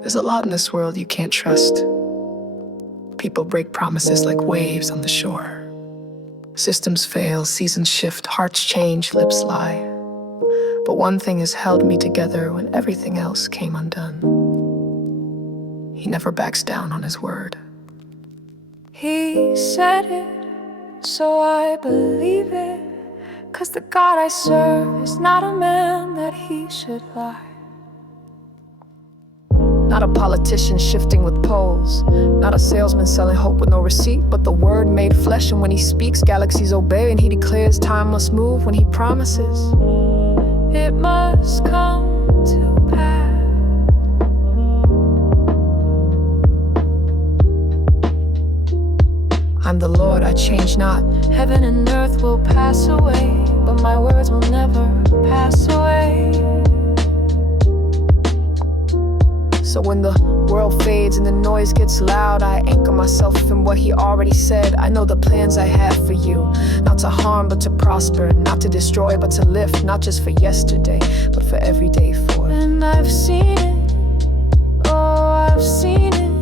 There's a lot in this world you can't trust. People break promises like waves on the shore. Systems fail, seasons shift, hearts change, lips lie. But one thing has held me together when everything else came undone. He never backs down on his word. He said it, so I believe it. 'Cause the God I serve is not a man that he should lie. Not a politician shifting with polls. Not a salesman selling hope with no receipt. But the word made flesh, and when he speaks, galaxies obey. And he declares time must move when he promises. It must come to pass. I'm the Lord, I change not. Heaven and earth will pass away, but my words will never pass away. So when the world fades and the noise gets loud, I anchor myself in what he already said. I know the plans I have for you, not to harm but to prosper, not to destroy but to lift, not just for yesterday but for every day forward. And I've seen it, oh I've seen it.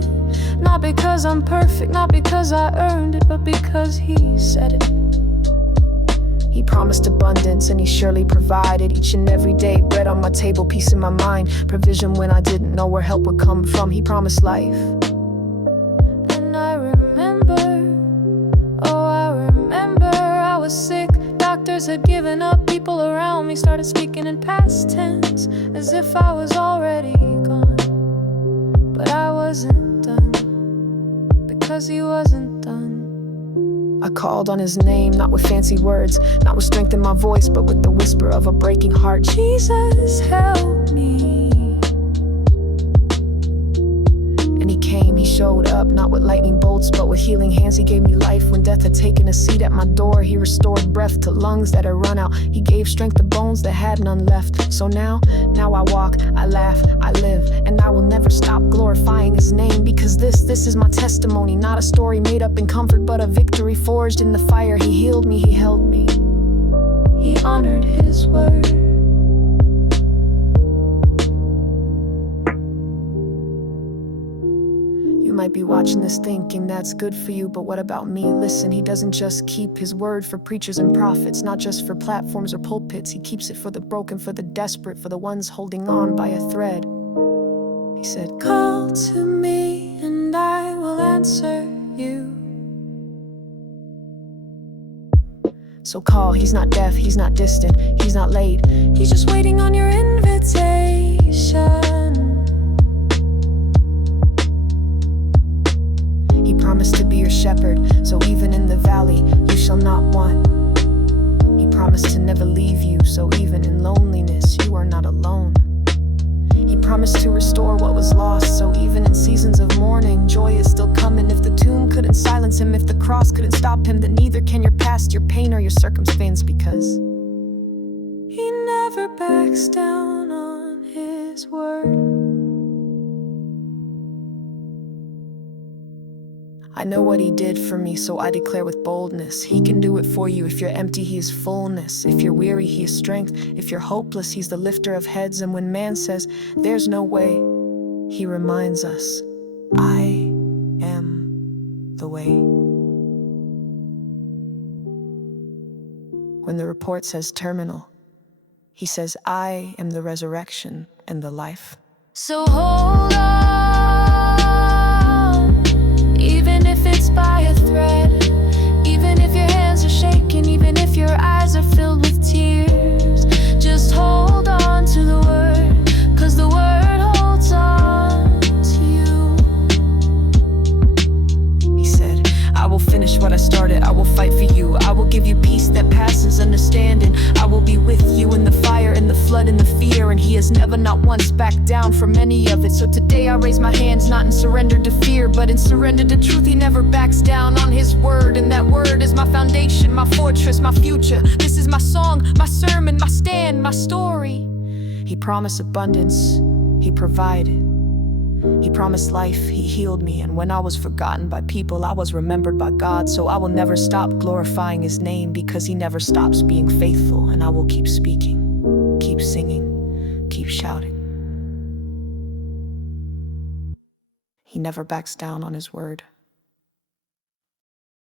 Not because I'm perfect, not because I earned it, but because he said it. He promised abundance and he surely provided each and every day. Bread on my table, peace in my mind, provision when I didn't know where help would come from. He promised life. And I remember, oh I remember, I was sick, doctors had given up, people around me started speaking in past tense, as if I was already gone. But I wasn't done, because he wasn't done. I called on his name, not with fancy words, not with strength in my voice, but with the whisper of a breaking heart. Jesus, help me. And he came, he showed up, not with lightning bolts, but with healing hands. He gave me life when death had taken a seat at my door. He restored breath to lungs that had run out. He gave strength to bones that had none left. So now I walk, I laugh, I live, and I will never stop glorifying his name. Because this is my testimony, not a story made up in comfort, but a victory forged in the fire. He healed me, he held me, he honored his word. You might be watching this thinking that's good for you, but what about me? Listen, he doesn't just keep his word for preachers and prophets, not just for platforms or pulpits. He keeps it for the broken, for the desperate, for the ones holding on by a thread. He said, call to me and I will answer you. So call, he's not deaf, he's not distant, he's not late. He's just waiting on your invitation. He promised to be your shepherd, so even in the valley, you shall not want. He promised to never leave you, so even in loneliness, you are not alone. He promised to restore what was lost, so even in seasons of mourning, joy is still coming. If the tomb couldn't silence him, if the cross couldn't stop him, then neither can your past, your pain, or your circumstance, because he never backs down on his word. I know what he did for me, so I declare with boldness, he can do it for you. If you're empty, he is fullness. If you're weary, he is strength. If you're hopeless, he's the lifter of heads. And when man says, there's no way, he reminds us, I am the way. When the report says terminal, he says, I am the resurrection and the life. So hold on. It's by a thread. Even if your hands are shaking, even if your eyes are filled with tears, just hold on to the word, 'cause the word holds on to you. He said, I will finish what I started, I will fight for you. I will give you peace that passes understanding. I will be with you in the fire, in the flood, in the fear. And he has never not once backed down from any of it. So today I raise my hands, not in surrender to fear, but in surrender to truth. He never backs down on his word, and that word is my foundation, my fortress, my future. This is my song, my sermon, my stand, my story. He promised abundance, he provided. He promised life, he healed me. And when I was forgotten by people, I was remembered by God. So I will never stop glorifying his name, because he never stops being faithful. And I will keep speaking, keep singing, keep shouting. He never backs down on his word.